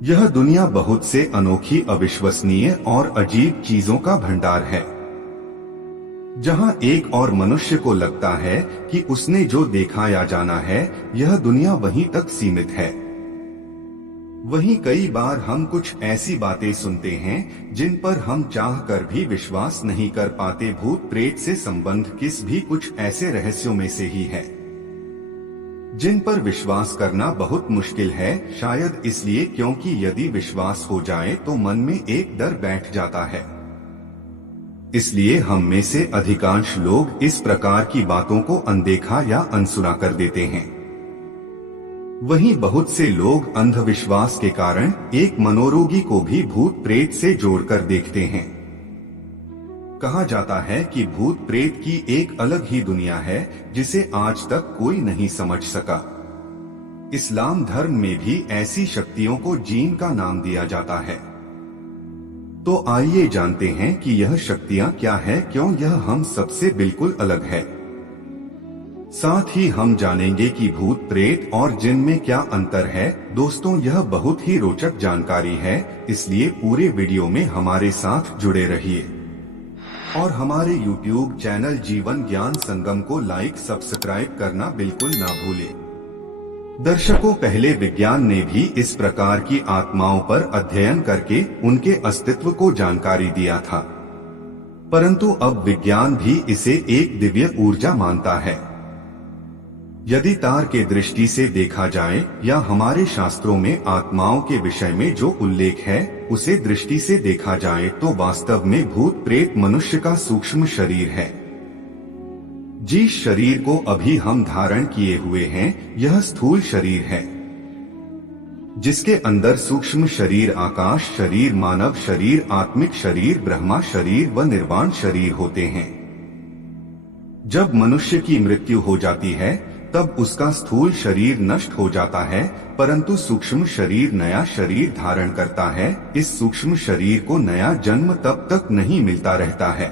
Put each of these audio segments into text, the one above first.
यह दुनिया बहुत से अनोखी, अविश्वसनीय और अजीब चीजों का भंडार है। जहां एक और मनुष्य को लगता है कि उसने जो देखा या जाना है, यह दुनिया वहीं तक सीमित है। वहीं कई बार हम कुछ ऐसी बातें सुनते हैं जिन पर हम चाह कर भी विश्वास नहीं कर पाते। भूत प्रेत से संबंध किस भी कुछ ऐसे रहस्यों में से ही है जिन पर विश्वास करना बहुत मुश्किल है, शायद इसलिए क्योंकि यदि विश्वास हो जाए तो मन में एक डर बैठ जाता है। इसलिए हम में से अधिकांश लोग इस प्रकार की बातों को अनदेखा या अनसुना कर देते हैं। वहीं बहुत से लोग अंधविश्वास के कारण एक मनोरोगी को भी भूत प्रेत से जोड़कर देखते हैं। कहा जाता है कि भूत प्रेत की एक अलग ही दुनिया है जिसे आज तक कोई नहीं समझ सका। इस्लाम धर्म में भी ऐसी शक्तियों को जीन का नाम दिया जाता है। तो आइए जानते हैं कि यह शक्तियां क्या है, क्यों यह हम सबसे बिल्कुल अलग है। साथ ही हम जानेंगे कि भूत प्रेत और जिन में क्या अंतर है। दोस्तों, यह बहुत ही रोचक जानकारी है, इसलिए पूरे वीडियो में हमारे साथ जुड़े रहिए और हमारे YouTube चैनल जीवन ज्ञान संगम को लाइक सब्सक्राइब करना बिल्कुल ना भूलें। दर्शकों, पहले विज्ञान ने भी इस प्रकार की आत्माओं पर अध्ययन करके उनके अस्तित्व को जानकारी दिया था, परंतु अब विज्ञान भी इसे एक दिव्य ऊर्जा मानता है। यदि तार के दृष्टि से देखा जाए या हमारे शास्त्रों में आत्माओं के विषय में जो उल्लेख है उसे दृष्टि से देखा जाए तो वास्तव में भूत प्रेत मनुष्य का सूक्ष्म शरीर है। जिस शरीर को अभी हम धारण किए हुए हैं, यह स्थूल शरीर है, जिसके अंदर सूक्ष्म शरीर, आकाश शरीर, मानव शरीर, आत्मिक शरीर, ब्रह्मा शरीर व निर्वाण शरीर होते हैं। जब मनुष्य की मृत्यु हो जाती है तब उसका स्थूल शरीर नष्ट हो जाता है, परंतु सूक्ष्म शरीर नया शरीर धारण करता है। इस सूक्ष्म शरीर को नया जन्म तब तक नहीं मिलता रहता है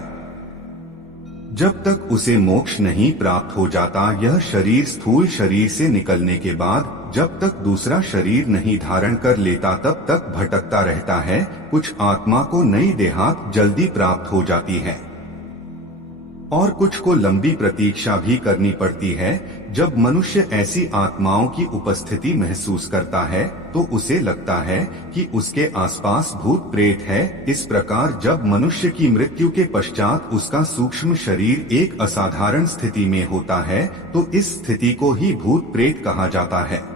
जब तक उसे मोक्ष नहीं प्राप्त हो जाता। यह शरीर स्थूल शरीर से निकलने के बाद जब तक दूसरा शरीर नहीं धारण कर लेता तब तक भटकता रहता है। कुछ आत्मा को नई देहात जल्दी प्राप्त हो जाती है और कुछ को लंबी प्रतीक्षा भी करनी पड़ती है। जब मनुष्य ऐसी आत्माओं की उपस्थिति महसूस करता है तो उसे लगता है कि उसके आसपास भूत प्रेत है। इस प्रकार जब मनुष्य की मृत्यु के पश्चात उसका सूक्ष्म शरीर एक असाधारण स्थिति में होता है तो इस स्थिति को ही भूत प्रेत कहा जाता है।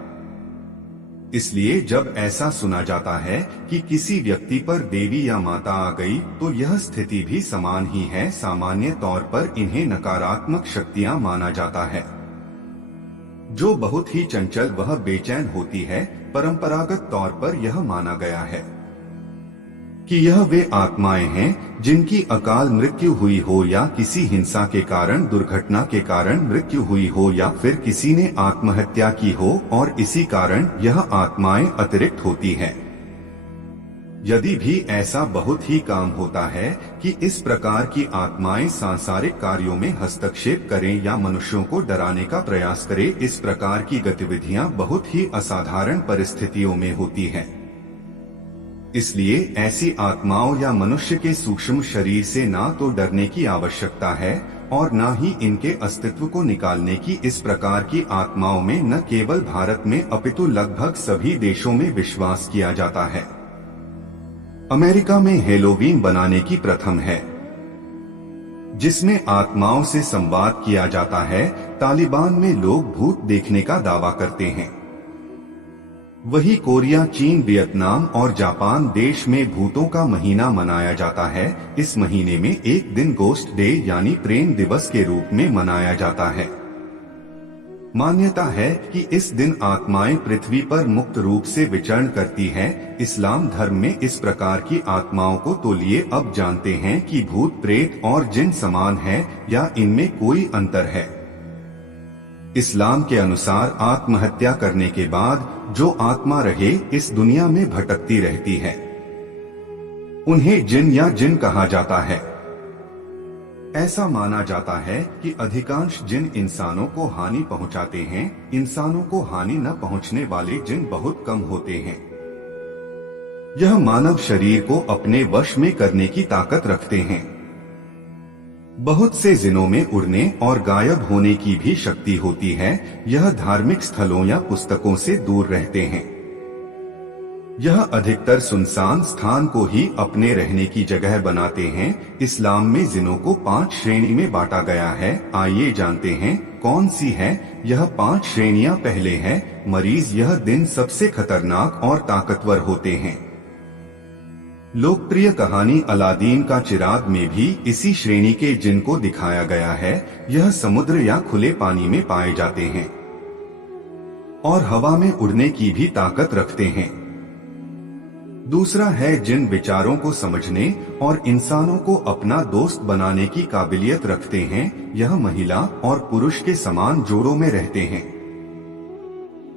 इसलिए जब ऐसा सुना जाता है कि किसी व्यक्ति पर देवी या माता आ गई तो यह स्थिति भी समान ही है। सामान्य तौर पर इन्हें नकारात्मक शक्तियां माना जाता है जो बहुत ही चंचल वह बेचैन होती है। परंपरागत तौर पर यह माना गया है कि यह वे आत्माएं हैं जिनकी अकाल मृत्यु हुई हो या किसी हिंसा के कारण, दुर्घटना के कारण मृत्यु हुई हो या फिर किसी ने आत्महत्या की हो और इसी कारण यह आत्माएं अतिरिक्त होती हैं। यदि भी ऐसा बहुत ही काम होता है कि इस प्रकार की आत्माएं सांसारिक कार्यों में हस्तक्षेप करें या मनुष्यों को डराने का प्रयास करें, इस प्रकार की गतिविधियां बहुत ही असाधारण परिस्थितियों में होती हैं। इसलिए ऐसी आत्माओं या मनुष्य के सूक्ष्म शरीर से ना तो डरने की आवश्यकता है और न ही इनके अस्तित्व को निकालने की। इस प्रकार की आत्माओं में न केवल भारत में अपितु लगभग सभी देशों में विश्वास किया जाता है। अमेरिका में हेलोवीन बनाने की प्रथम है जिसमें आत्माओं से संवाद किया जाता है। तालिबान में लोग भूत देखने का दावा करते हैं। वही कोरिया, चीन, वियतनाम और जापान देश में भूतों का महीना मनाया जाता है। इस महीने में एक दिन गोस्ट डे यानी प्रेम दिवस के रूप में मनाया जाता है। मान्यता है कि इस दिन आत्माएं पृथ्वी पर मुक्त रूप से विचरण करती हैं। इस्लाम धर्म में इस प्रकार की आत्माओं को तौलिए अब जानते हैं कि भूत प्रेत और जिन समान है या इनमें कोई अंतर है। इस्लाम के अनुसार आत्महत्या करने के बाद जो आत्मा रहे इस दुनिया में भटकती रहती है, उन्हें जिन या जिन कहा जाता है। ऐसा माना जाता है कि अधिकांश जिन इंसानों को हानि पहुंचाते हैं, इंसानों को हानि न पहुंचने वाले जिन बहुत कम होते हैं। यह मानव शरीर को अपने वश में करने की ताकत रखते हैं। बहुत से जिनों में उड़ने और गायब होने की भी शक्ति होती है। यह धार्मिक स्थलों या पुस्तकों से दूर रहते हैं। यह अधिकतर सुनसान स्थान को ही अपने रहने की जगह बनाते हैं। इस्लाम में जिनों को 5 श्रेणी में बांटा गया है। आइए जानते हैं कौन सी है यह 5 श्रेणियां। पहले है मरीज। यह दिन सबसे खतरनाक और ताकतवर होते हैं। लोकप्रिय कहानी अलादीन का चिराग में भी इसी श्रेणी के जिन को दिखाया गया है। यह समुद्र या खुले पानी में पाए जाते हैं और हवा में उड़ने की भी ताकत रखते हैं। दूसरा है जिन विचारों को समझने और इंसानों को अपना दोस्त बनाने की काबिलियत रखते हैं। यह महिला और पुरुष के समान जोड़ों में रहते हैं।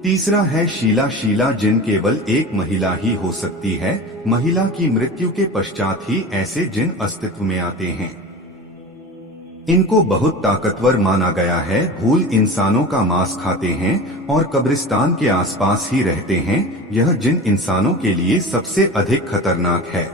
तीसरा है शीला। शीला जिन केवल एक महिला ही हो सकती है। महिला की मृत्यु के पश्चात ही ऐसे जिन अस्तित्व में आते हैं। इनको बहुत ताकतवर माना गया है। भूल इंसानों का मांस खाते हैं और कब्रिस्तान के आसपास ही रहते हैं। यह जिन इंसानों के लिए सबसे अधिक खतरनाक है।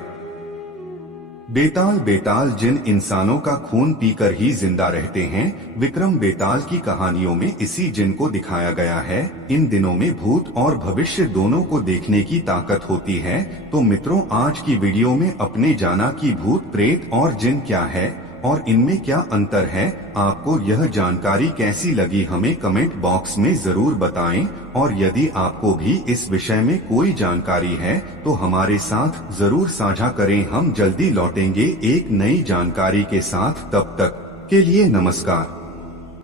बेताल। बेताल जिन इंसानों का खून पीकर ही जिंदा रहते हैं। विक्रम बेताल की कहानियों में इसी जिन को दिखाया गया है। इन दिनों में भूत और भविष्य दोनों को देखने की ताकत होती है। तो मित्रों, आज की वीडियो में अपने जाना कि भूत प्रेत और जिन क्या है और इनमें क्या अंतर है। आपको यह जानकारी कैसी लगी हमें कमेंट बॉक्स में जरूर बताएं। और यदि आपको भी इस विषय में कोई जानकारी है तो हमारे साथ जरूर साझा करें। हम जल्दी लौटेंगे एक नई जानकारी के साथ। तब तक के लिए नमस्कार।